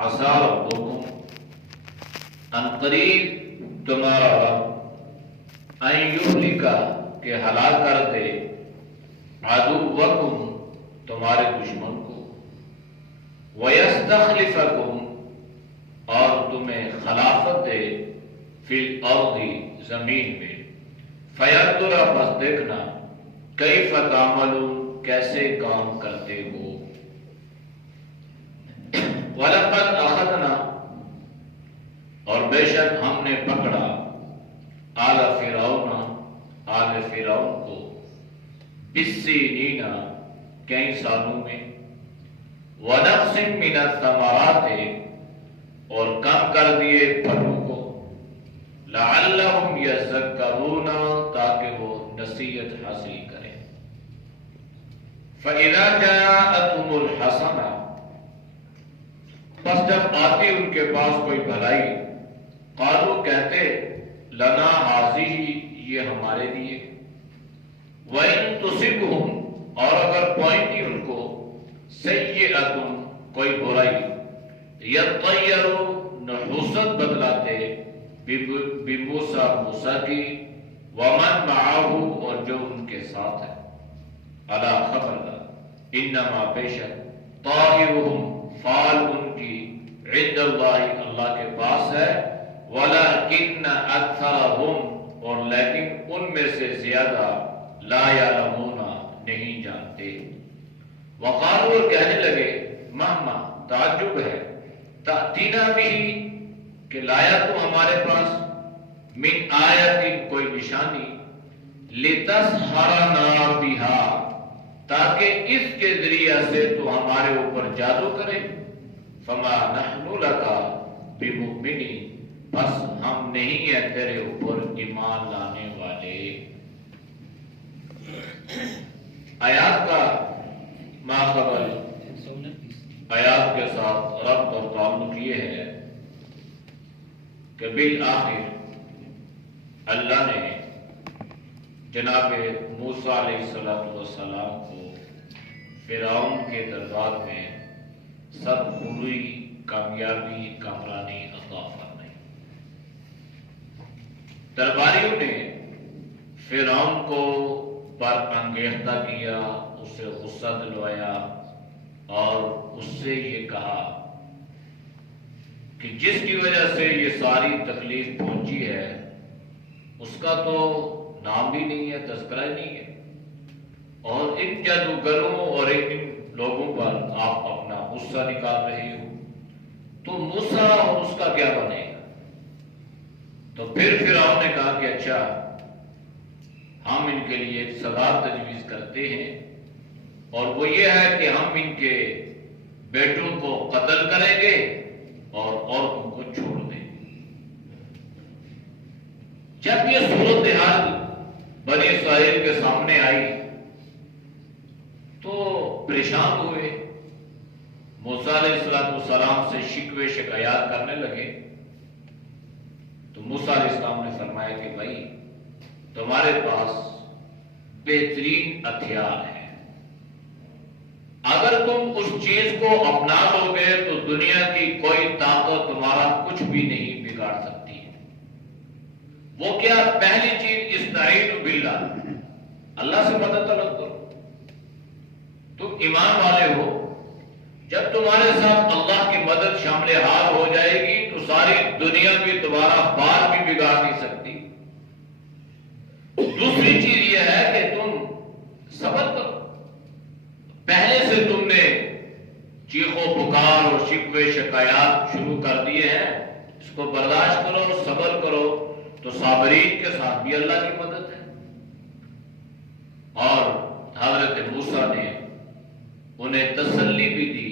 عسا ربکم ان قریب تمہارا رب ان یہلکا کہ ہلاک کر دے عدوکم تمہارے دشمن کو ویستخلفکم اور تمہیں خلافت دے فی الارض زمین میں فینظر پس دیکھنا کیف تعملون کیسے کام کرتے ہو وَلَقَدْ أَخَذْنَا اور بے شک ہم نے پکڑا آل فرعون کو بالسنین کئی سالوں میں وَنَقْصٍ مِّنَ الثَّمَرَاتِ اور کم کر دیے پھلوں کو لَعَلَّهُمْ يَذَّكَّرُونَ تاکہ وہ نصیحت حاصل کریں فَإِذَا جَاءَتْهُمُ الْحَسَنَةُ پس جب آتی ان کے پاس کوئی بھلائی قالوا کہتے لنا هذه یہ ہمارے لیے وَإِن تُصِبْهُمْ اور اگر پہنچی ان کو سیئۃ کوئی برائی یطیروا نحوست بدلاتے بموسیٰ موسیٰ کی ومن معاہو اور جو ان کے ساتھ ہے الا خبردار انما بیشک طائرہم فال ان کی عند اللہ اللہ کے پاس ہے ولکن اکثرہم اور لیکن ان میں سے زیادہ لا یعلمون نہیں جانتے وقالوا اور کہنے لگے مہما تعجب ہے تأتینا بھی کہ لایا تو ہمارے پاس من آیت کوئی نشانی لتسحرنا بہا تاکہ اس کے ذریعہ سے تو ہمارے اوپر جادو کرے فما نحن لک بمؤمنین بس ہم نہیں ہیں تیرے اوپر ایمان لانے والے آیات کا ماقبل آیات کے ساتھ ربط اور تعلق یہ ہے کہ بالآخر اللہ نے جناب موسیٰ علیہ السلام کو فرعون کے دربار میں سب پوری کامیابی کامرانی عطا فرمائی درباریوں نے فرعون کو پر انگیختہ کیا اسے غصہ دلوایا اور اس سے یہ کہا کہ جس کی وجہ سے یہ ساری تکلیف پہنچی ہے اس کا تو نام بھی نہیں ہے تذکرہ نہیں ہے اور ان جادوگروں اور ان لوگوں پر آپ اپنا غصہ نکال رہے ہو تو موسیٰ اور اس کا کیا بنے گا تو پھر فرعون نے کہا کہ اچھا ہم ان کے لیے ایک سزا تجویز کرتے ہیں اور وہ یہ ہے کہ ہم ان کے بیٹوں کو قتل کریں گے اور عورتوں کو چھوڑ دیں گے جب یہ صورتحال بنی اسرائیل کے سامنے آئی تو پریشان ہوئے موسیٰ علیہ السلام سے شکوے شکایات کرنے لگے تو موسیٰ علیہ السلام نے فرمایا کہ بھائی تمہارے پاس بہترین ہتھیار ہے اگر تم اس چیز کو اپنا لو گے تو دنیا کی کوئی طاقت تمہارا کچھ بھی نہیں بگاڑ سکتی ہے وہ کیا پہلی چیز استعینوا باللہ اللہ سے مدد طلب کرو تم ایمان والے ہو جب تمہارے ساتھ اللہ کی مدد شامل حال ہو جائے گی تو ساری دنیا بھی تمہارا بار بھی بگاڑ نہیں سکتی دوسری چیز یہ ہے کہ تم صبر کرو پہلے سے تم نے چیخو پکار اور شکوے شکایات شروع کر دیے ہیں اس کو برداشت کرو صبر کرو تو صابرین کے ساتھ بھی اللہ کی مدد ہے اور حضرت موسیٰ نے انہیں تسلی بھی دی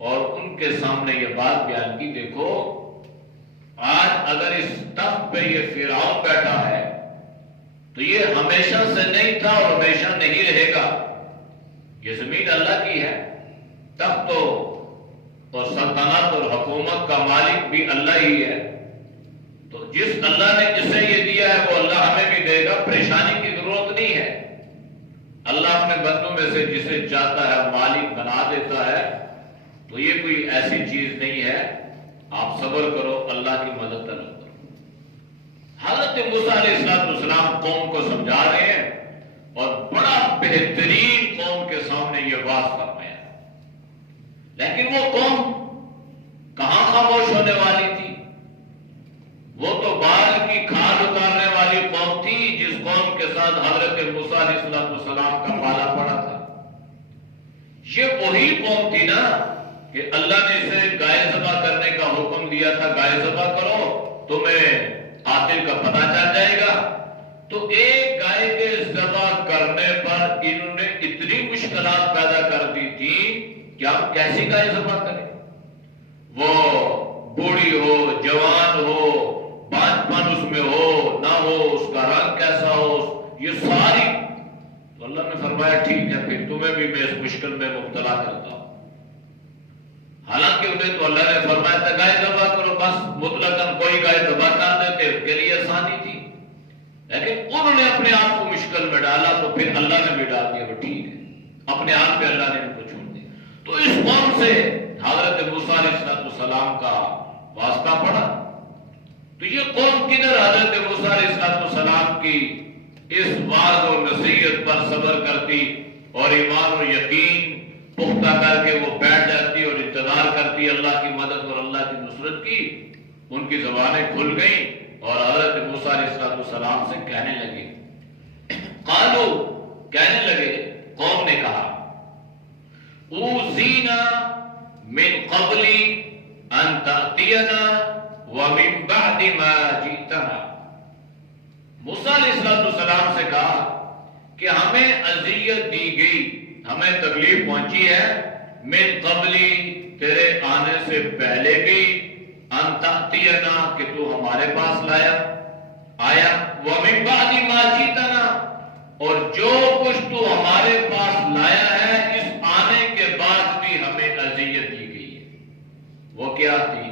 اور ان کے سامنے یہ بات بیان کی دیکھو آج اگر اس تخت پہ یہ فرعون بیٹھا ہے تو یہ ہمیشہ سے نہیں تھا اور ہمیشہ نہیں رہے گا یہ زمین اللہ کی ہے تخت اور سلطنت اور حکومت کا مالک بھی اللہ ہی ہے تو جس اللہ نے جسے یہ دیا ہے وہ اللہ ہمیں بھی دے گا پریشانی کی ضرورت نہیں ہے اللہ اپنے بندوں میں سے جسے چاہتا ہے مالک بنا دیتا ہے تو یہ کوئی ایسی چیز نہیں ہے، آپ صبر کرو، اللہ کی مدد طلب کرو۔ حضرت موسیٰ علیہ السلام قوم کو سمجھا رہے ہیں اور بڑا بہترین قوم کے سامنے یہ واضح فرمایا، لیکن وہ قوم کہاں خاموش ہونے والی تھی؟ وہ تو بال کی کھال اتارنے والی قوم تھی، جس قوم کے ساتھ حضرت موسیٰ علیہ السلام کا پالا پڑا تھا۔ یہ وہی قوم تھی نا کہ اللہ نے اسے گائے ذبح کرنے کا حکم دیا تھا، گائے ذبح کرو تمہیں قاتل کا پتہ چل جائے گا۔ تو ایک گائے کے ذبح کرنے پر انہوں نے اتنی مشکلات پیدا کر دی تھی کہ ہم کیسی گائے ذبح کریں؟ وہ بوڑھی ہو، جوان ہو، بانجھ پن اس میں ہو نہ ہو، اس کا رنگ کیسا ہو، یہ ساری۔ تو اللہ نے فرمایا ٹھیک ہے، پھر تمہیں بھی میں اس مشکل میں مبتلا کرتا ہوں۔ حالانکہ انہیں تو اللہ نے فرمایا تھا گائے ذبح کرو، بس مطلقاً کوئی گائے ذبح کر دیتے، ان کے لیے آسانی تھی، لیکن انہوں نے اپنے آپ کو مشکل میں ڈالا، تو پھر اللہ نے بھی ڈال دیا، وہ ٹھیک ہے، اپنے آپ پہ اللہ نے ان کو چھوڑ دیا۔ تو اس قوم سے حضرت موسیٰ علیہ السلام کا واسطہ پڑا۔ تو یہ قوم کدھر حضرت موسیٰ علیہ السلام کی اس واعظ و نصیحت پر صبر کرتی اور ایمان و یقین پختہ کر کے وہ بیٹھ جاتی اور انتظار کرتی اللہ کی مدد اور اللہ کی نصرت کی۔ ان کی زبانیں کھل گئیں اور حضرت موسیٰ علیہ السلام سے کہنے لگے، قالو، کہنے لگے، قوم نے کہا، اوذینا من قبل ان تأتینا ومن بعد ما جئتنا۔ موسیٰ علیہ السلام سے کہا کہ ہمیں اذیت دی گئی، ہمیں تکلیف پہنچی ہے، من قبلی، تیرے آنے سے پہلے بھی، ان تأتینا، کہ تو ہمارے پاس آیا، ومن بعد ما جئتنا، اور جو کچھ تو ہمارے پاس لایا ہے اس آنے کے بعد بھی ہمیں اذیت دی گئی ہے۔ وہ کیا تھی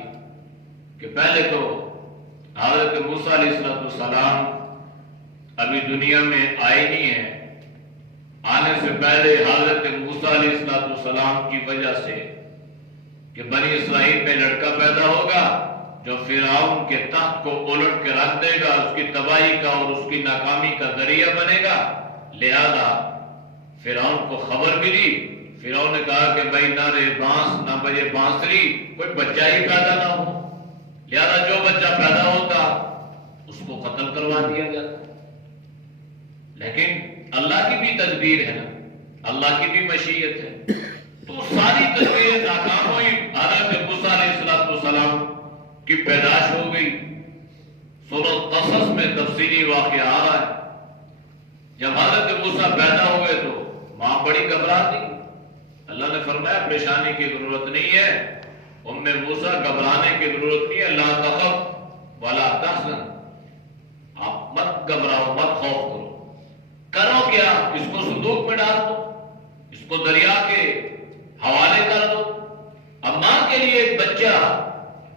کہ پہلے تو حضرت موسیٰ علیہ السلام ابھی دنیا میں آئے نہیں ہیں، آنے سے پہلے حضرت موسیٰ علیہ السلام کی وجہ سے کہ بنی اسرائیل میں لڑکا پیدا ہوگا جو فرعون کے تخت کو الٹ کے رکھ دے گا، اس کی تباہی کا اور اس کی ناکامی کا ذریعہ بنے گا، لہذا فرعون کو خبر ملی۔ فرعون نے کہا کہ بھائی نہ رے بانس نہ بجے بانسری، کوئی بچہ ہی پیدا نہ ہو، لہذا جو بچہ پیدا ہوتا اس کو قتل کروا دیا جاتا۔ لیکن اللہ کی بھی تدبیر ہے نا، اللہ کی بھی مشیت ہے، تو ساری تدبیریں ناکام ہوئی، حضرت موسیٰ علیہ السلام کی پیدائش ہو گئی۔ سورۃ قصص میں تفصیلی واقعہ آ رہا ہے، جب حضرت موسیٰ پیدا ہوئے تو ماں بڑی گھبراتی، اللہ نے فرمایا پریشانی کی ضرورت نہیں ہے، ام موسیٰ گھبرانے کی ضرورت نہیں ہے، لا تخف ولا تحزن، آپ مت گھبراؤ، مت خوف کرو۔ کرو کیا؟ اس کو صندوق میں ڈال دو، اس کو دریا کے حوالے کر دو۔ اب ماں کے لیے ایک بچہ،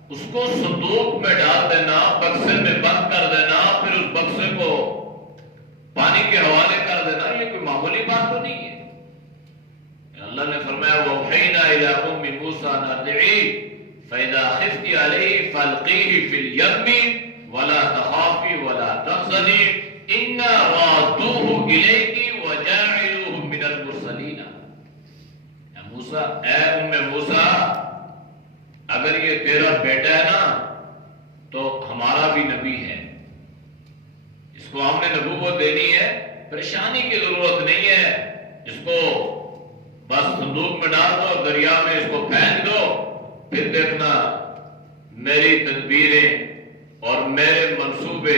اس کو صندوق میں ڈال دینا، بکسے میں بند کر دینا، پھر اس بکسے کو پانی کے حوالے کر دینا، یہ کوئی معمولی بات تو نہیں ہے۔ اللہ نے فرمایا وَأَوْحَيْنَا إِلَىٰ أُمِّ مُوسَىٰ أَنْ أَرْضِعِيهِ فَإِذَا خِفْتِ عَلَيْهِ فَأَلْقِيهِ فِي الْيَمِّ وَلَا تَخَافِي وَلَا تَحْزَنِي إِنَّا رَادُّوهُ إِلَيْكِ وَجَاعِلُوهُ مِنَ الْمُرْسَلِينَ۔ اے موسیٰ، اے ام موسیٰ، اگر یہ تیرا بیٹا ہے نا تو ہمارا بھی نبی ہے، اس کو ہم نے نبوت دینی ہے، پریشانی کی ضرورت نہیں ہے، اس کو بس صندوق میں ڈال دو، دریا میں اس کو پھینک دو، پھر دیکھنا میری تدبیریں اور میرے منصوبے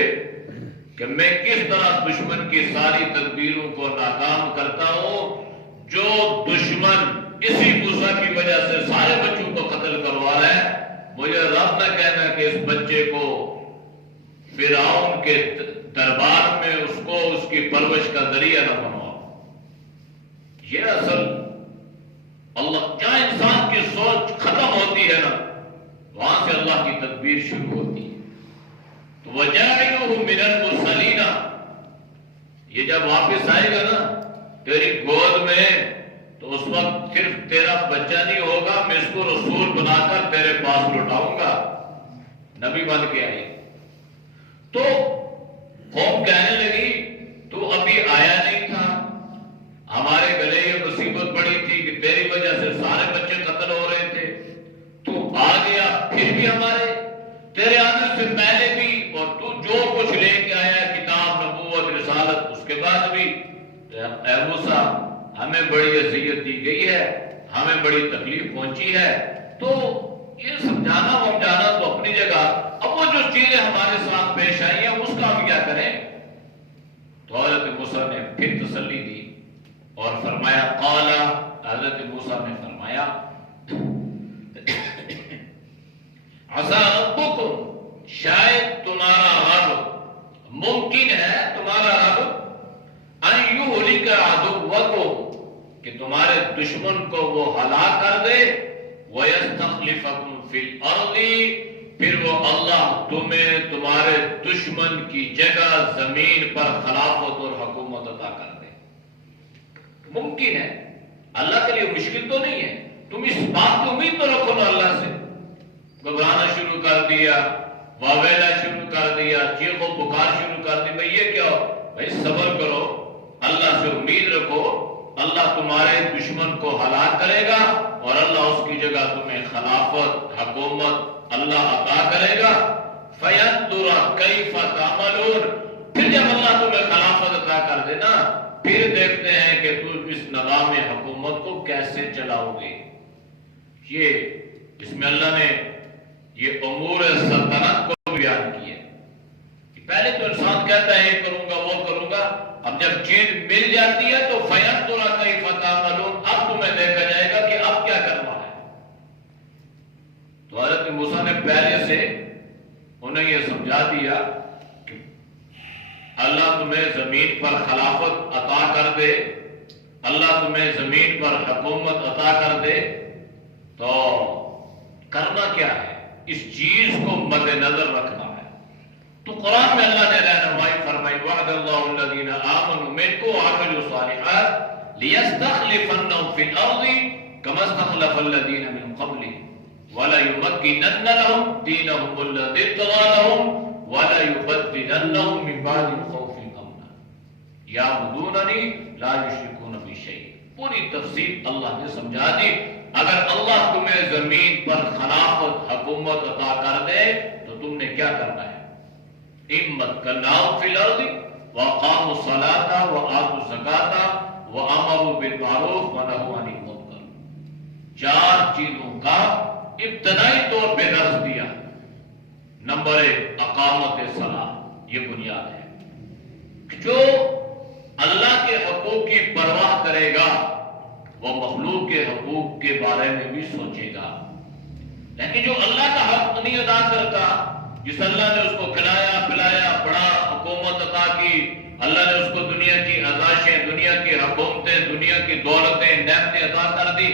کہ میں کس طرح دشمن کی ساری تدبیروں کو ناکام کرتا ہوں۔ جو دشمن اسی موسیٰ کی وجہ سے سارے بچوں کو قتل کروا رہا ہے، مجھے رب نہ کہنا کہ اس بچے کو فرعون کے دربار میں اس کو اس کی پرورش کا ذریعہ نہ بناؤ۔ یہ اصل اللہ، جہاں انسان کی سوچ ختم ہوتی ہے نا، وہاں سے اللہ کی تدبیر شروع ہوتی ہے۔ تو وَجَاعِلُوهُ مِنَ الْمُرْسَلِينَ، یہ جب واپس آئے گا نا تیری گود میں تو اس وقت صرف تیرا بچہ نہیں ہوگا، میں اس کو رسول بنا کر تیرے پاس لوٹاؤں گا، نبی بن کے آئی۔ تو قوم کہنے لگی تو ابھی آیا نہیں تھا، ہمارے گلے یہ مصیبت پڑی تھی کہ تیری وجہ سے سارے بچے قتل ہو رہے تھے، تو آ گیا، پھر بھی ہمارے تیرے آنے سے پہلے بھی، اور تو جو کچھ لے کے آیا کتاب، نبوت، رسالت، اس کے بعد بھی اے موسیٰ ہمیں بڑی اذیت دی گئی ہے، ہمیں بڑی تکلیف پہنچی ہے۔ تو یہ سمجھانا ومجھانا تو اپنی جگہ، اب وہ جو چیزیں ہمارے ساتھ پیش آئی ہیں اس کا ہم کیا کریں؟ تو حضرت موسیٰ نے پھر تسلی دی اور فرمایا، قال، حضرت موسیٰ نے فرمایا، عسیٰ ربکم، شاید تمہارا رب، ممکن ہے تمہارا رب، ان یہلک عدوکم، کہ تمہارے دشمن کو وہ ہلاک کر دے، وَيَسْتَخْلِفَكُمْ فِي الْأَرْضِ، پھر وہ اللہ تمہیں تمہارے دشمن کی جگہ زمین پر خلافت اور حکومت عطا کر دے۔ ممکن ہے، اللہ کے لیے مشکل تو نہیں ہے، تم اس بات کی امید تو رکھو نا اللہ سے۔ گھبرانا شروع کر دیا، واویلا شروع کر دیا، چیخ و پکار شروع کر دی، بھئی یہ کیا ہو؟ بھئی صبر کرو، اللہ سے امید رکھو، اللہ تمہارے دشمن کو ہلاک کرے گا اور اللہ اس کی جگہ تمہیں خلافت، حکومت اللہ عطا کرے گا۔ فَيَنْظُرَ كَيْفَ تَعْمَلُونَ، پھر جب اللہ تمہیں خلافت عطا کر دے نا، پھر دیکھتے ہیں کہ تم اس نظام حکومت کو کیسے چلاؤ گے۔ یہ اس میں اللہ نے یہ امور سلطنت کو بیان کیا ہے۔ پہلے تو انسان کہتا ہے یہ کروں گا وہ کروں گا، اب جب چیز مل جاتی ہے تو فَيَنْظُرَ كَيْفَ تَعْمَلُونَ، اب تمہیں دیکھا جائے گا کہ اب کیا کرنا ہے۔ تو حضرت موسیٰ نے پہلے سے انہیں یہ سمجھا دیا کہ اللہ تمہیں زمین پر خلافت عطا کر دے، اللہ تمہیں زمین پر حکومت عطا کر دے، تو کرنا کیا ہے؟ اس چیز کو مد نظر رکھنا ہے۔ تو قرآن میں اللہ نے رہنمائی فرمائی، وعد اللہ الذین آمنوا منکم وعملوا الصالحات لیستخلفنہم فی الارض کما استخلف الذین من قبلہم وليمكنن لهم دینہم الذی ارتضی لهم وليبدلنہم من بعد خوفهم امنا یعبدوننی لا یشرکون بی شیء۔ پوری تفصیل اللہ نے سمجھا دی۔ اگر اللہ تمہیں زمین پر خلافت، حکومت عطا کر دے تو تم نے کیا کرنا ہے؟ اِمَّكَّنَّاهُمْ فِي الْأَرْضِ وَأَقَامُوا الصَّلَاةَ وَآتُوا الزَّكَاةَ وَأَمَرُوا بِالْمَعْرُوفِ وَنَهَوْا عَنِ الْمُنكَرِ، چار چیزوں کا ابتدائی طور پہ درس دیا۔ نمبر ایک، اقامت صلاۃ، یہ بنیاد ہے۔ جو اللہ کے حقوق کی پرواہ کرے گا وہ مخلوق کے حقوق کے بارے میں بھی سوچے گا، لیکن جو اللہ کا حق نہیں ادا کرتا، جس اللہ نے اس کو کھلایا پلایا، بڑا حکومت عطا کی، اللہ نے اس کو دنیا کی عزائشیں، دنیا کی حکومتیں، دنیا کی دولتیں، نعمتیں عطا کر دی،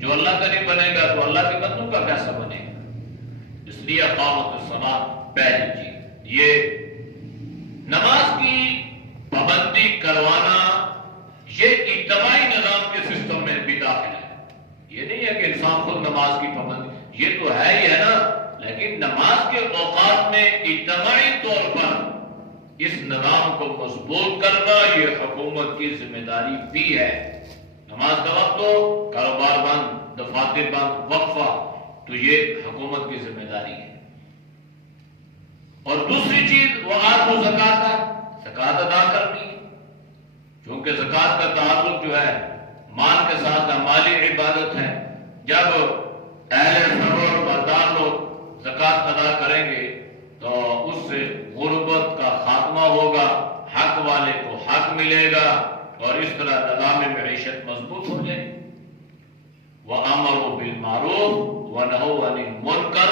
جو اللہ کا نہیں بنے گا تو اللہ کے بندوں کا کیسا بنے گا؟ اس لیے اقامت الصلاۃ پہلی چیز۔ یہ نماز کی پابندی کروانا یہ اجتماعی نظام کے سسٹم میں بھی داخل ہے۔ یہ نہیں ہے کہ انسان خود نماز کی پابندی، یہ تو ہے ہی ہے نا، لیکن نماز کے اوقات میں اجتماعی طور پر اس نظام کو مضبوط کرنا یہ حکومت کی ذمہ داری بھی ہے۔ نماز کا وقت ہو، کاروبار بند، دفاتر بند، وقفہ، تو یہ حکومت کی ذمہ داری ہے۔ اور دوسری چیز وآتوا الزکاۃ، زکوٰۃ ادا کرنی، کیونکہ زکوٰۃ کا تعلق جو ہے مال کے ساتھ مالی عبادت ہے۔ جب اہل صبر اور بردار لوگ زکوٰۃ ادا کریں گے تو اس سے غربت کا خاتمہ ہوگا، حق والے کو حق ملے گا، اور اس طرح نظام معیشت مضبوط ہو جائے۔ وَأَمَرُوا بِالْمَعْرُوفِ وَنَهَوْا عَنِ الْمُنكَرِ،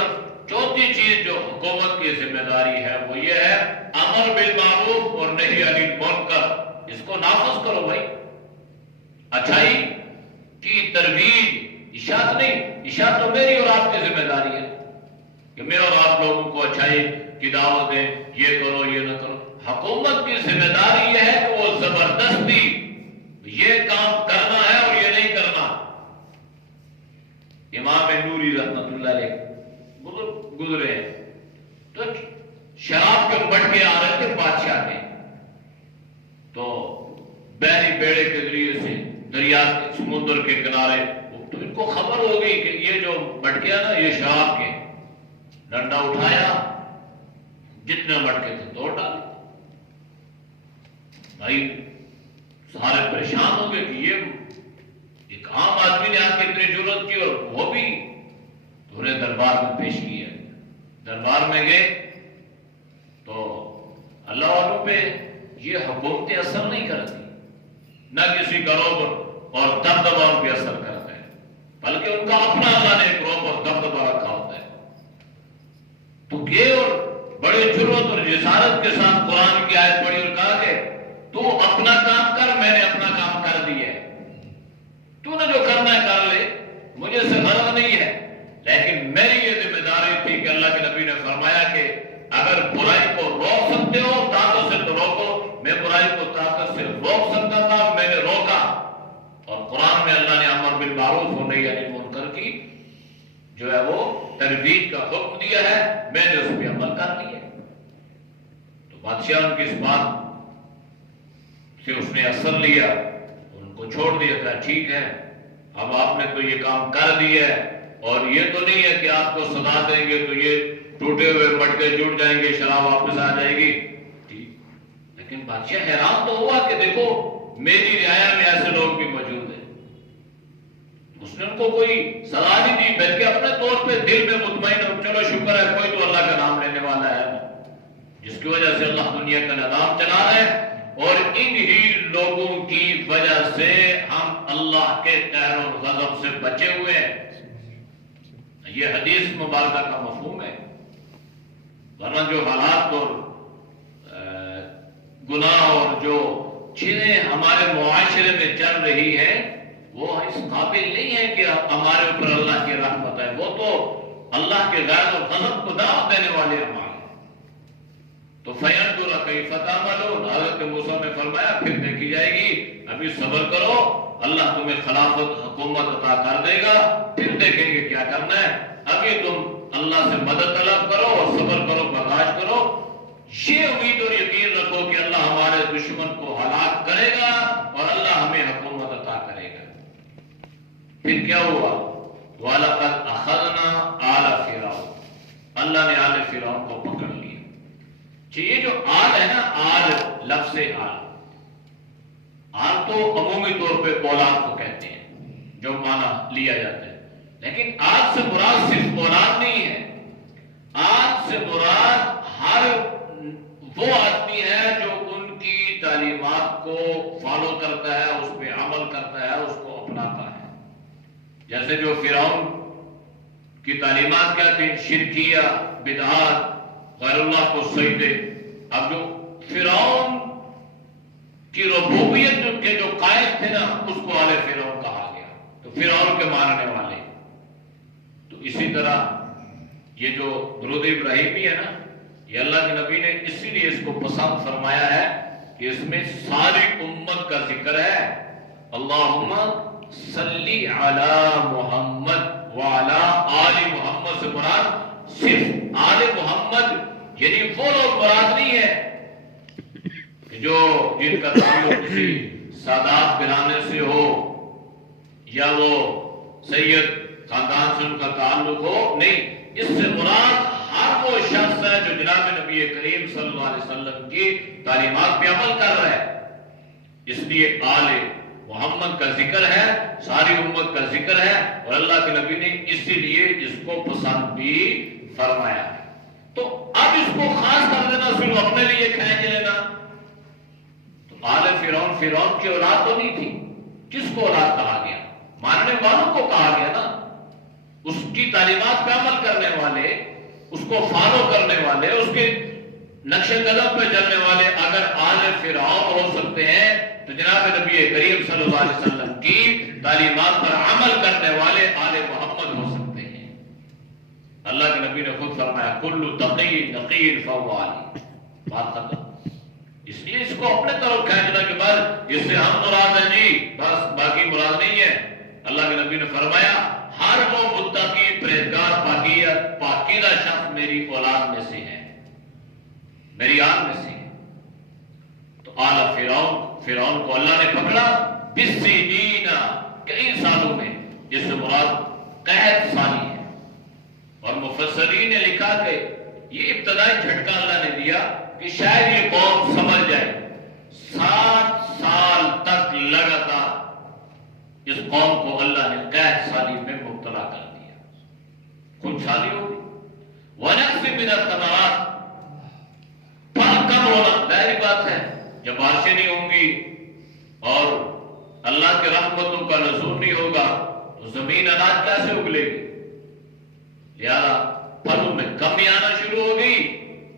چوتھی چیز جو حکومت کی ذمہ داری ہے وہ یہ ہے امر بالمعروف اور نہی عن المنکر، اس کو نافذ کرو بھائی۔ اچھائی کی ترویج، اشاعت نہیں، اشاعت تو میری اور آپ کی ذمہ داری ہے کہ میں اور آپ لوگوں کو اچھائی کی دعوت دیں، یہ کرو یہ نہ کرو۔ حکومت کی ذمہ داری یہ ہے کہ وہ زبردستی یہ کام کرنا ہے اور یہ نہیں کرنا امام نوری رحمت اللہ علیہ گزرے ہیں، تو شراب کے مٹکے آ رہے تھے بادشاہ کے، تو بحری بیڑے کے ذریعے سے دریا سمندر کے کنارے، تو ان کو خبر ہو گئی کہ یہ جو مٹکے ہیں نا یہ شراب کے، ڈنڈا اٹھایا، جتنے مٹکے تھے توڑ ڈالے۔ بھائی سارے پریشان ہو گئے کہ یہ ایک عام آدمی نے آ کے اتنی ضرورت کی، اور وہ بھی انہیں دربار میں پیش کیا۔ دربار میں گئے تو اللہ والوں پہ یہ حکومتیں اثر نہیں کرتی، نہ کسی کا روب اور دبدبہ ان پہ اثر کرتا ہے، بلکہ ان کا اپنا اللہ نے ایک روب اور دبدبہ رکھا ہوتا ہے۔ تو گئے اور بڑے جرأت اور جسارت کے ساتھ قرآن کی آیت پڑھی اور کہا کہ تو اپنا کام کر، میں نے اپنا کام کر دیا ہے، تو نے جو کرنا ہے کر لے، مجھے سے غرض نہیں ہے، لیکن میری یہ ذمہ داری تھی کہ اللہ کے نبی نے فرمایا کہ اگر برائی کو روک سکتے ہو طاقت سے تو روکو، میں برائی کو طاقت سے روک سکتا تھا، میں نے روکا۔ اور قرآن میں اللہ نے امر بالمعروف و نہی عن المنکر کی جو ہے وہ ترویج کا حکم دیا ہے، میں نے اس پہ عمل کر دیا۔ تو بادشاہ ان کی اس بات سے اس نے اثر لیا، ان کو چھوڑ دیا، کہا ٹھیک ہے اب آپ نے تو یہ کام کر دیا ہے، اور یہ تو نہیں ہے کہ آپ کو سزا دیں گے تو یہ ٹوٹے ہوئے مٹکے جڑ جائیں گے، شراب واپس آ جائے گی۔ لیکن بادشاہ حیران تو ہوا کہ دیکھو میری رعایا میں ایسے لوگ بھی موجود ہیں، اس نے ان کو کوئی سزا نہیں دی، بلکہ اپنے طور پہ دل میں مطمئن ہو، چلو شکر ہے کوئی تو اللہ کا نام لینے والا ہے، جس کی وجہ سے اللہ دنیا کا نظام چلا رہا ہے، اور انہی لوگوں کی وجہ سے ہم اللہ کے قہر اور غضب سے بچے ہوئے ہیں۔ یہ حدیث مبارکہ کا مفہوم ہے، ورنہ جو حالات اور گناہ اور جو چیزیں ہمارے معاشرے میں چل رہی ہیں وہ اس قابل نہیں ہے کہ ہمارے اوپر اللہ کی رحمت ہے، وہ تو اللہ کے غضب اور غضب کو دعوت دینے والے اعمال ہیں۔ تو فَيَنْظُرَ كَيْفَ تَعْمَلُونَ، حضرت موسیٰ نے فرمایا پھر دیکھی جائے گی، ابھی صبر کرو، اللہ تمہیں خلافت حکومت عطا کر دے گا، پھر دیکھیں گے کیا کرنا ہے، ابھی تم اللہ سے مدد طلب کرو اور صبر کرو، برداشت کرو، یہ امید اور یقین رکھو کہ اللہ ہمارے دشمن کو ہلاک کرے گا اور اللہ ہمیں حکومت عطا کرے گا۔ پھر کیا ہوا؟ وَلَقَدْ أَخَذْنَا آلَ فِرْعَوْنَ، اللہ نے آل فرعون کو پکڑ لیا۔ یہ جو آل ہے نا، آل لفظ آل تو عمومی طور پہ اولاد کو کہتے ہیں جو معنی لیا جاتا ہے، لیکن آل سے مراد صرف اولاد نہیں ہے، آل سے مراد ہر وہ آدمی ہے جو ان کی تعلیمات کو فالو کرتا ہے، اس پہ عمل کرتا ہے، اس کو اپناتا ہے۔ جیسے جو فرعون کی تعلیمات کیا تھیں، شرکیہ، بدعات، غیر اللہ کو سجدے۔ اب جو فرعون کی ربوبیت کے جو قائد تھے نا، اس کو آل فرعون کہا گیا، تو فرعون کے ماننے والے۔ تو اسی طرح یہ جو درود ابراہیمی ہے نا، یہ اللہ کے نبی نے اسی لیے اس کو پسند فرمایا ہے کہ اس میں ساری امت کا ذکر ہے۔ اللہم صلی علی محمد وعلی آل محمد سے مراد صرف آل محمد، یعنی وہ لوگ مراد نہیں ہے کہ جو جن کا تعلق کسی سادات گھرانے سے ہو یا وہ سید خاندان سے ان کا تعلق ہو، نہیں، اس سے مراد ہر وہ شخص ہے جو جناب نبی کریم صلی اللہ علیہ وسلم کی تعلیمات پہ عمل کر رہا ہے۔ اس لیے آل محمد کا ذکر ہے، ساری امت کا ذکر ہے، اور اللہ کے نبی نے اسی لیے اس کو پسند بھی فرمایا ہے۔ تو اب اس کو خاص کر دینا، صرف اپنے لیے کھینچ لینا، تو آل فرعون، فرعون کی اولاد تو نہیں تھی، کس کو اولاد کہا گیا؟ ماننے والوں کو کہا گیا نا، اس کی تعلیمات پہ عمل کرنے والے، اس کو فالو کرنے والے، اس کے نقش قدم پہ چلنے والے اگر آل فرعون ہو سکتے ہیں تو جناب نبی کریم صلی اللہ علیہ وسلم کی تعلیمات پر عمل کرنے والے آل محمد ہو سکتے ہیں۔ اللہ کے نبی نے خود فرمایا کل تقی نقی فهو علی، بات ختم۔ اس لیے اس کو اپنے طرف کھینچنے کے بعد اس سے ہم مراد ہیں جی، بس باقی مراد نہیں ہے۔ اللہ کے نبی نے فرمایا ہر وہ متقی پرہیزگار پاکیزہ شخص میری اولاد میں سے ہے، میری آل میں سے ہے۔ تو آل فرعون کو اللہ نے پکڑا بالسنین، کئی سالوں میں، جس سے مراد قحط سالی ہے۔ اور مفسرین نے لکھا کہ یہ ابتدائی جھٹکا اللہ نے دیا کہ شاید یہ قوم سمجھ جائے۔ 7 سال تک لگاتار اس قوم کو اللہ نے قحط سالی میں مبتلا کر دیا، خود سالی ہوگی۔ وَنَقْصٍ مِّنَ الثَّمَرَاتِ، پھل کم ہونا، ظاہری بات ہے جب بارشیں نہیں ہوں گی اور اللہ کے رحمتوں کا نزول نہیں ہوگا تو زمین اناج کیسے اگلے گی؟ لہذا پھلوں میں کمی آنا شروع ہو گئی۔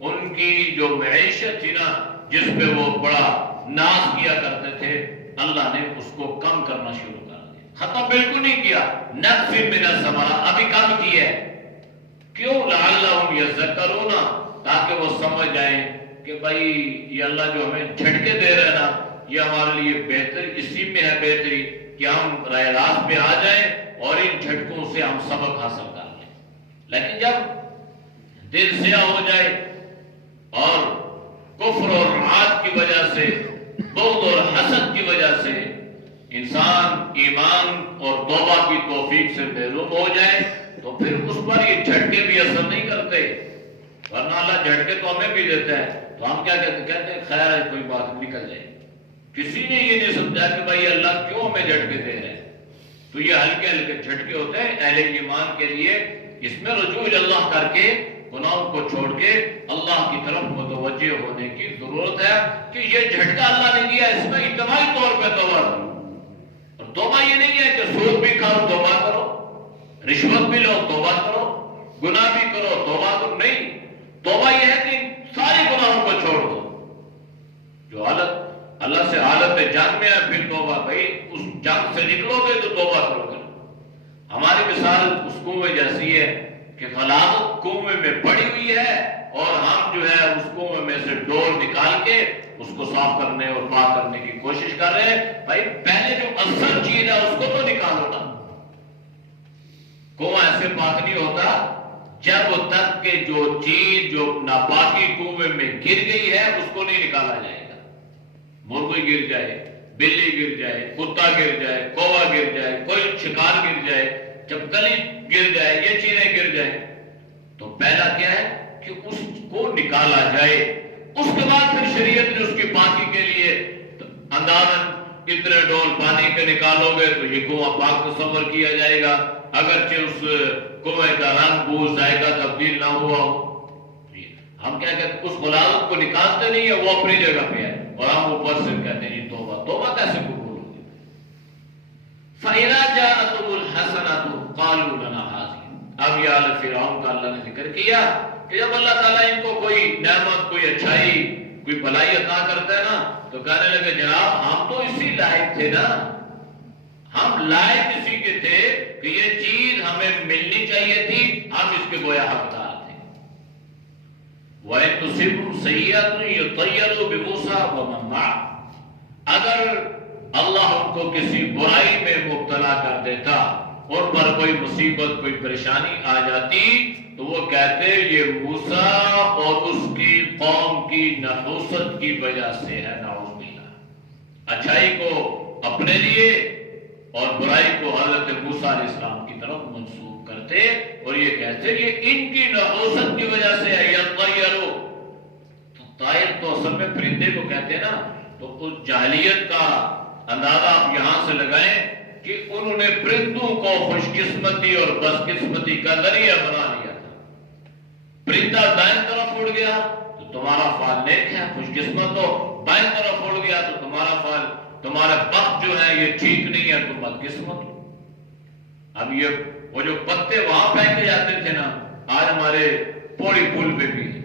ان کی جو معیشت تھی نا، جس پہ وہ بڑا ناز کیا کرتے تھے، اللہ نے اس کو کم کرنا شروع کر دیا، ختم بالکل نہیں کیا۔ نقص من الثمرات، ابھی کم کی ہے، کیوں؟ لعلہم یذکرون، تاکہ وہ سمجھ جائیں کہ بھائی یہ اللہ جو ہمیں جھٹکے دے رہے نا، یہ ہمارے لیے بہتر، اسی میں ہے بہتری کہ ہم راہ راست پہ آ جائیں اور ان جھٹکوں سے ہم سبق حاصل کر لیں۔ لیکن جب دل سیاہ ہو جائے اور کفر اور عاد کی وجہ سے، بغض اور حسد کی وجہ سے انسان ایمان اور توبہ کی توفیق سے محروم ہو جائے تو پھر اس پر یہ جھٹکے بھی اثر نہیں کرتے، ورنہ اللہ جھٹکے تو ہمیں بھی دیتا ہے تو ہم کیا کہتے ہیں خیر ہے، کوئی بات نکل جائے۔ کسی نے یہ نہیں سمجھا کہ بھائی اللہ کیوں ہمیں جھٹکے دے رہے ہیں، تو یہ ہلکے ہلکے جھٹکے ہوتے ہیں اہل ایمان کے لیے۔ اس میں رجوع اللہ کر کے، گناہوں کو چھوڑ کے اللہ کی طرف متوجہ ہونے کی ضرورت ہے کہ یہ جھٹکا اللہ نے دیا، اس میں اجتماعی طور پہ توبہ کرو۔ اور توبہ یہ نہیں ہے کہ سود بھی کھاؤ توبہ کرو، رشوت بھی لو توبہ کرو، گناہ بھی کرو توبہ کرو، نہیں۔ توبہ یہ ہے کہ سارے گناہوں کو چھوڑ دو۔ جو حالت اللہ سے حالت جنگ میں ہے، پھر توبہ، بھائی اس جنگ سے نکلو گے تو توبہ کرو گے۔ ہماری مثال اس کنویں جیسی ہے کہ خلاقت کنویں میں پڑی ہوئی ہے اور ہم جو ہے اس کنویں میں سے ڈور نکال کے اس کو صاف کرنے اور پاک کرنے کی کوشش کر رہے ہیں۔ بھائی پہلے جو اصل چیز ہے اس کو تو نکالو نا۔ کنواں ایسے پاک نہیں ہوتا جب تک کہ جو چیز جو ناپاکی کنویں میں گر گئی ہے اس کو نہیں نکالا جائے گا۔ مرغی گر جائے، بلی گر جائے، کتا گر جائے، کووا گر جائے، کوئی شکار گر جائے، جب کلی گر جائے، یہ چیزیں گر جائیں تو پہلا کیا ہے کہ اس کو نکالا جائے۔ اس کے بعد پھر شریعت نے اس کی پاکی کے لیے اندازاً اتنے ڈول پانی کے نکالو گے تو یہ کنواں پاک تصور کیا جائے گا، اگرچہ اس کنویں کا رنگ بو ذائقہ تبدیل نہ ہوا ہو۔ ہم کیا کہتے ہیں، اس غلاظت کو نکالتے نہیں ہے، وہ اپنی جگہ پہ ہے، اور ہم اوپر سے کہتے ہیں جی توبہ۔ توبہ کیسے قبول ہوگی؟ فَإِذَا جَاءَتْهُمُ الْحَسَنَةُ قَالُوا لَنَا هَٰذِهِ۔ اب یہ آل فرعون کا اللہ نے ذکر کیا کہ جب اللہ تعالیٰ ان کو کوئی نعمت، کوئی اچھائی، کوئی بھلائی عطا کرتا ہے نا تو کہنے لگے جناب ہم تو اسی لائق تھے نا، ہم لائق اسی کے تھے کہ یہ چیز ہمیں ملنی چاہیے تھی، ہم اس کے گویا حقدار تھے۔ وَإِن تُصِبْهُمْ سَيِّئَةٌ يُطَيَّرُوا بِمُوسَىٰ وَمَن مَّعَهُ۔ اگر اللہ ان کو کسی برائی میں مبتلا کر دیتا، ان پر کوئی مصیبت، کوئی پریشانی آ جاتی تو وہ کہتے یہ موسیٰ اور اس کی قوم کی نحوست کی وجہ سے ہے، نعوذ باللہ۔ اچھائی کو اپنے لیے اور برائی کو حضرت موسیٰ علیہ السلام کی طرف منسوب کرتے اور یہ کہتے یہ ان کی نحوست کی وجہ سے ہے۔ یطیروا، تو طائر تو اصل میں پرندے کو کہتے ہیں نا، تو اس جاہلیت کا اندازہ آپ یہاں سے لگائیں کہ انہوں نے پرندوں کو خوش قسمتی اور بد قسمتی کا ذریعہ بنا لیا تھا۔ پرندہ دائیں طرف اڑ گیا تو تمہارا فال نیک ہے، خوش قسمت ہو، بائیں طرف اڑ گیا تو تمہارا فال، تمہارا بخت جو ہے یہ ٹھیک نہیں ہے، تم بد قسمت ہو۔ اب یہ وہ جو پتے وہاں پھینکے جاتے تھے نا، آج ہمارے پوڑی پل پہ بھی ہے۔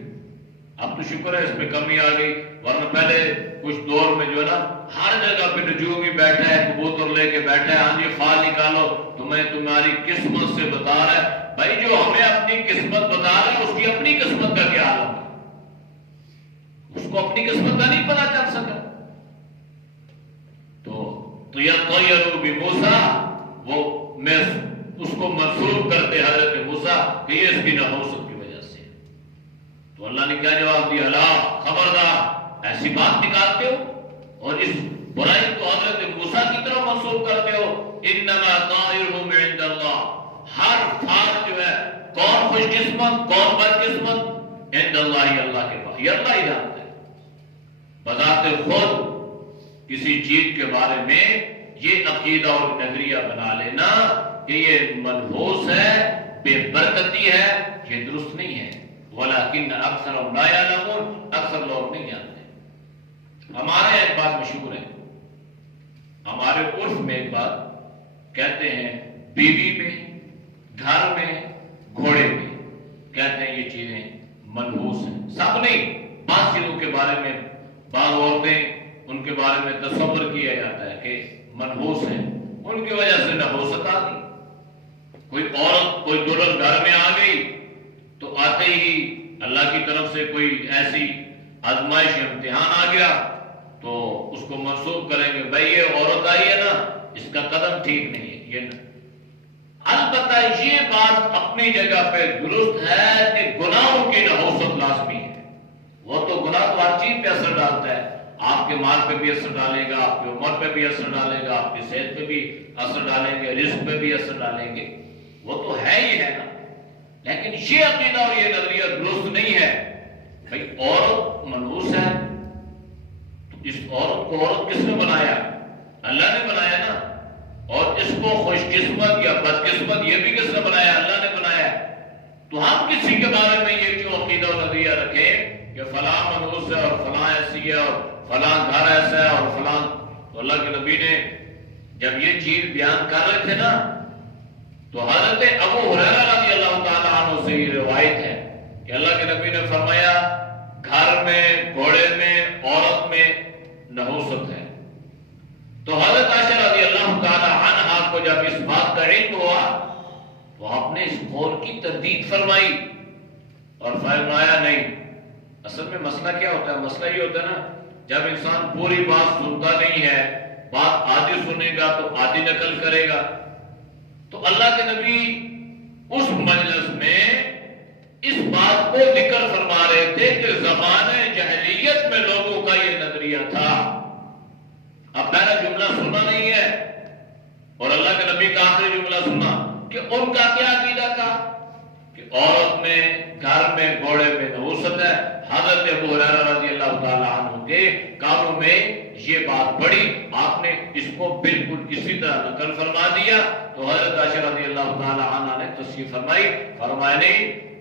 اب تو شکر ہے اس میں کمی آ گئی، ورنہ پہلے کچھ دور میں جو ہے نا ہر جگہ پہ نجوم ہی بیٹھا ہے، کبوتر لے کے بیٹھا ہے، ہاں جی فال نکالو، تمہیں تمہاری قسمت سے بتا رہا ہے۔ بھائی جو ہمیں اپنی قسمت بتا رہا ہے اس کی اپنی قسمت کا کیا عالم ہے؟ اس کو اپنی قسمت کا نہیں پتا چل سکا۔ تو یطیروا بموسیٰ، وہ میں اس کو منسوب کرتے حضرت موسیٰ کہ یہ اس کی نحوست کی وجہ سے. تو اللہ نے کیا جواب دیا؟ لا، خبردار، ایسی بات نکالتے ہو اور اس برائی کو حضرت موسیٰ کی طرف منسوب کرتے ہو. انما طائرهم عند اللہ، ہر فرد جو ہے کون خوش قسمت کون بد قسمت، عند اللہ، اللہ کے پاس، یہ اللہ ہی جانتا ہے. بذات خود کسی چیز کے بارے میں یہ عقیدہ اور نظریہ بنا لینا کہ یہ منحوس ہے، بے برکتی ہے، یہ درست نہیں ہے. ولیکن اکثرهم لا یعلمون، اکثر لوگ نہیں جانتے. ہمارے ایک بات مشہور ہے، ہمارے عرف میں ایک بات کہتے ہیں، بیوی میں، گھر میں، گھوڑے میں، کہتے ہیں یہ چیزیں منحوس ہیں. سب نہیں، بعض چیزوں کے بارے میں بعض عورتیں ان کے بارے میں تصور کیا جاتا ہے کہ منحوس ہیں، ان کی وجہ سے نحوست آ گئی. کوئی عورت کوئی دلہن گھر میں آ گئی تو آتے ہی اللہ کی طرف سے کوئی ایسی آزمائش امتحان آ گیا تو اس کو منسوب کریں گے، بھائی یہ عورت آئی ہے نا، اس کا قدم ٹھیک نہیں ہے. یہ نہ، البتہ یہ بات اپنی جگہ پہ درست ہے کہ گناہوں کی نحوست لازمی ہے. وہ تو گناہ تو ہر چیز پہ اثر ڈالتا ہے، آپ کے مال پہ بھی اثر ڈالے گا، آپ کی عمر پہ بھی اثر ڈالے گا، آپ کی صحت پہ بھی اثر ڈالیں گے، رزق پہ بھی اثر ڈالیں گے، وہ تو ہے ہی ہے نا. لیکن یہ عقیدہ اور یہ نظریہ درست نہیں ہے. بھائی عورت منحوس ہے تو اس عورت کو عورت کس نے بنایا؟ اللہ نے بنایا نا. اور اس کو خوش قسمت یا بد قسمت یہ بھی کس نے بنایا؟ اللہ نے بنایا. تو ہم کسی کے بارے میں یہ کیوں عقیدہ اور نظریہ رکھیں کہ فلاں منحوس ہے اور فلاں ایسی ہے اور فلاں گھر ایسا ہے اور فلاں. تو اللہ کے نبی نے جب یہ چیز بیان کر رہے تھے نا تو حضرت ابو ہریرہ رضی اللہ تعالیٰ عنہ سے یہ روایت ہے کہ اللہ کے نبی نے فرمایا گھر میں، گھوڑے میں، عورت میں نحوست ہے. تو حضرت عائشہ رضی اللہ تعالیٰ عنہا کو جب اس بات کا علم ہوا تو آپ نے اس قول کی تردید فرمائی اور فرمایا نہیں. اصل میں مسئلہ کیا ہوتا ہے؟ مسئلہ یہ ہوتا ہے نا، جب انسان پوری بات سنتا نہیں ہے، بات آدھی سنے گا تو آدھی نقل کرے گا. تو اللہ کے نبی اس مجلس میں اس بات کو ذکر فرما رہے تھے کہ زمانے جاہلیت میں لوگوں کا یہ نظریہ تھا. اب پہلا جملہ سنا نہیں ہے اور اللہ کے نبی کا آخری جملہ سنا کہ ان کا کیا عقیدہ تھا کہ عورت میں، گھر میں، گھوڑے میں نحوست ہے. حضرت ابو ہریرہ رضی اللہ تعالیٰ عنہ کے کانوں میں یہ بات پڑی، آپ نے اس کو بالکل اسی طرح نقل فرما دیا. تو حضرت عائشہ رضی اللہ تعالیٰ عنہ نے تصحیح فرمائی، فرمایا نہیں،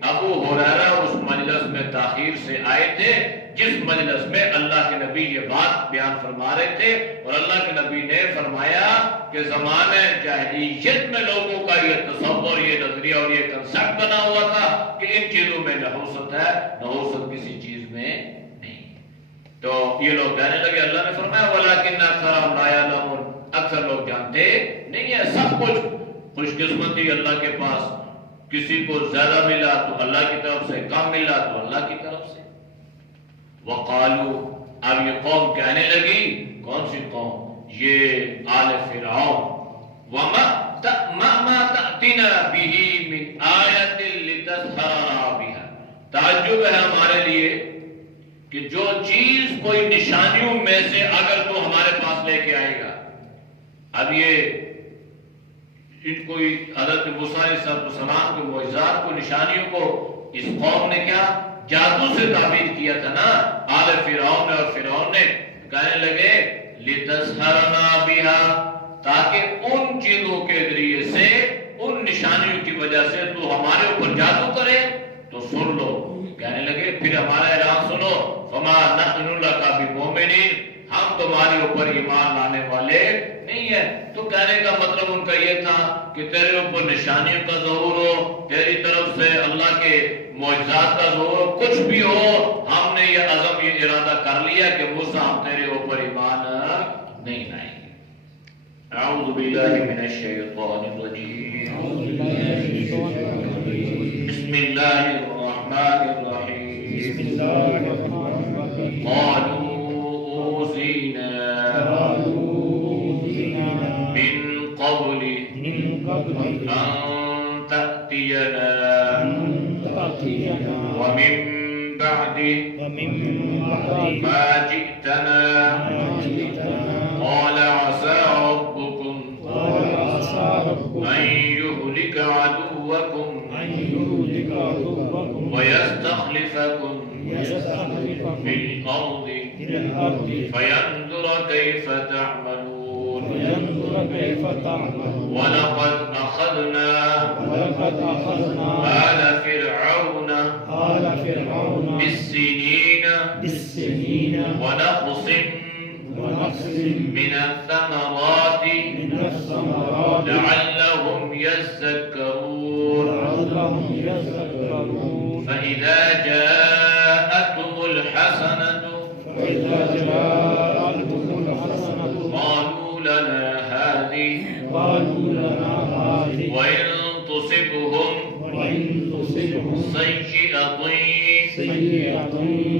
ابو ہریرہ اس مجلس میں تاخیر سے آئے تھے جس مجلس میں اللہ کے نبی یہ بات بیان فرما رہے تھے. اور اللہ کے نبی نے فرمایا کہ زمانے جاہلیت میں لوگوں کا یہ تصور، یہ نظریہ اور یہ کنسپٹ بنا ہوا تھا کہ ان چیزوں میں نحوست ہے، نحوست کسی چیز میں نہیں. تو یہ لوگ کہنے لگے، اللہ نے فرمایا وَلَكِنَّ أَكْثَرَهُمْ لَا يَعْلَمُونَ، اکثر لوگ جانتے نہیں ہے. سب کچھ خوش قسمتی اللہ کے پاس، کسی کو زیادہ ملا تو اللہ کی طرف سے، کم ملا تو اللہ کی طرف سے. وَقَالُوا، اب یہ قوم کہنے لگی، کون سی قوم؟ یہ آل فرعون. وَمَا تَأْتِنَا بِهِ مِنْ آیَةٍ لِتَسْحَرَنَا بِهَا، تعجب ہے ہمارے لیے کہ جو چیز کوئی نشانیوں میں سے اگر تو ہمارے پاس لے کے آئے گا. اب یہ ان کو حضرت موسیٰ علیہ السلام کے معجزات کو، نشانیوں کو اس قوم نے کیا جادو سے تعبیر کیا تھا نا آل فرعون نے. اور فرعون نے کہنے لگے لِتَسْحَرَنَا بِهَا، تاکہ ان چیزوں کے ذریعے سے، ان نشانیوں کی وجہ سے تو ہمارے اوپر جادو کرے. تو سن لو، کہنے لگے پھر ہمارا اعلان سنو، فَمَا نَحْنُ لَكَ بِمُؤْمِنِينَ، ہم تمہارے اوپر ایمان لانے والے نہیں ہے. تو کہنے کا مطلب ان کا یہ تھا کہ تیرے اوپر نشانیوں کا ظہور ہو، تیری طرف سے اللہ کے معجزات کا ظہور ہو، کچھ بھی ہو، ہم نے یہ عزم، یہ ارادہ کر لیا کہ موسیٰ ہم تیرے اوپر ایمان نہیں لائیں گے. اعوذ باللہ من الشیطان الرجیم، بسم اللہ الرحمن الرحیم. قالوا أوذينا من قبل أن ومن بعد ما جئتنا قال عسى ربكم أن يهلك عدوكم ويستخلفكم في الأرض فينظر كيف تعملون ولقد أخذنا آل فرعون بالسنين ونقص من الثمرات لعلهم يذكرون فإذا جاءتهم الحسنة قالوا لنا هذه وإن تصبهم سيئة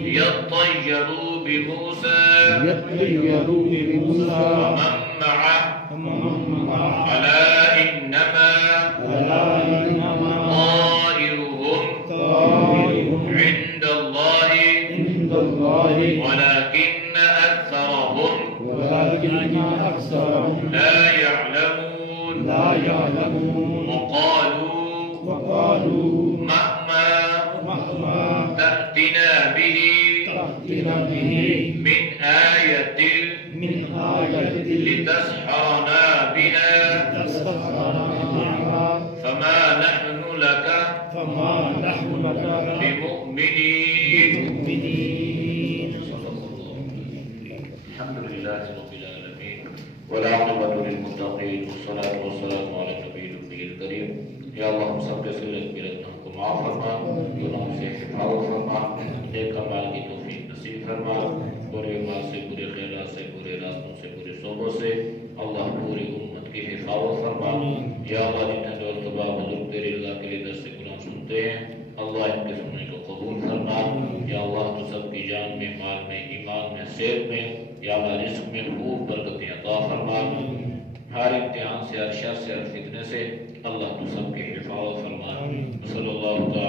يطيروا بموسى ومن معه ألا إنما طائرهم عند الله ولكن أكثرهم لا يعلمون وقالوا مهما تأتنا به من آية لتسحرنا بها فما نحن لك بمؤمنين. الحمد لله رب العالمين والعاقبة للمتقين والصلاة والسلام على النبي الأمي الكريم. یا اللہ ہم سب کے سلت برتن کو معاف فرما، گناہوں سے حفاظت فرما، نیک اعمال کی توفیق نصیب فرما، برے اعمال سے، برے خیالات سے، برے راستوں سے، برے صحبتوں سے اللہ پوری امت کی حفاظت فرما. یا اللہ جتنے دوست طبع بزرگ تیری رضا کے لیے درس قرآن سنتے ہیں اللہ ان کے سننے کو قبول فرما. یا اللہ تو سب کی جان میں، مال میں، ایمان میں، صحت میں، یا اللہ رزق میں خوب برکتیں عطا فرما. ہر امتحان سے، ہر شر سے، ہر فتنے سے اللہ تو سب کی حفاظت فرما. صلی اللہ تعالی